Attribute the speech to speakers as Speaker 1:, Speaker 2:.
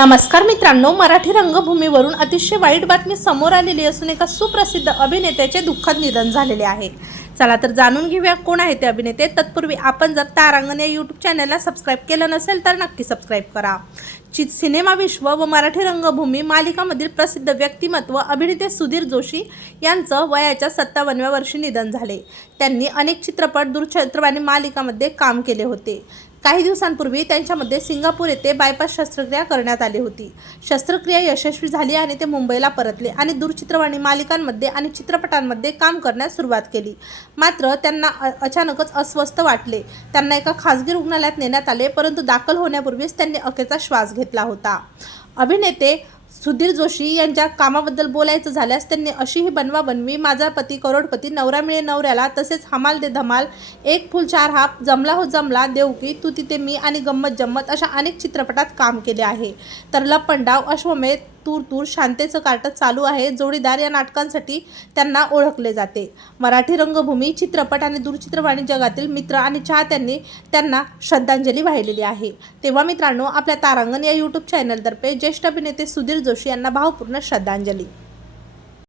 Speaker 1: नमस्कार मित्रांनो मराठी रंगभूमीवरून अतिशय वाईट बातमी समोर आलेली असून एका सुप्रसिद्ध अभिनेत्याचे दुःखद निधन झालेले आहे. चला तर जाणून घेऊया कोण आहे ते अभिनेते. तत्पूर्वी आपण जर तारांगण या यूट्यूब चॅनलला सबस्क्राईब केलं नसेल तर नक्की सबस्क्राईब करा. चित सिनेमा विश्व व मराठी रंगभूमी मालिकामधील प्रसिद्ध व्यक्तिमत्व अभिनेते सुधीर जोशी यांचं वयाच्या सत्तावन्नव्या वर्षी निधन झाले. त्यांनी अनेक चित्रपट दूरचित्रवाणी मालिकामध्ये काम केले होते. काही दिवसांपूर्वी त्यांच्यामध्ये सिंगापूर येथे बायपास शस्त्रक्रिया करण्यात आली होती. शस्त्रक्रिया यशस्वी झाली आणि ते मुंबईला परतले आणि दूरचित्रवाणी मालिकांमध्ये आणि चित्रपटांमध्ये काम करण्यास सुरुवात केली. मात्र त्यांना अचानकच अस्वस्थ वाटले. त्यांना एका खासगी रुग्णालयात नेण्यात आले परंतु दाखल होण्यापूर्वीच त्यांनी अखेरचा श्वास घेतला होता. अभिनेते सुधीर जोशी यांच्या कामाबद्दल बोलायचं झाल्यास त्यांनी अशी ही बनवा बनवी माझा पती करोडपती नवरा मिळे नवऱ्याला तसेच हमाल दे धमाल एक फुल चार हाप जमला हो जमला देवकी तू तिथे मी आणि गंमत जम्मत अशा अनेक चित्रपटात काम केले आहे. तर लपंडाव अश्वमेध तूर तूर शांतेचं कार्ट चालू आहे. जोडीदार या नाटकांसाठी त्यांना ओळखले जाते. मराठी रंगभूमी चित्रपट आणि दूरचित्रवाणी जगातील मित्र आणि चाहत्यांनी त्यांना श्रद्धांजली वाहिलेली आहे. तेव्हा मित्रांनो आपल्या तारांगण या यूट्यूब चॅनलतर्फे ज्येष्ठ अभिनेते सुधीर जोशी यांना भावपूर्ण श्रद्धांजली.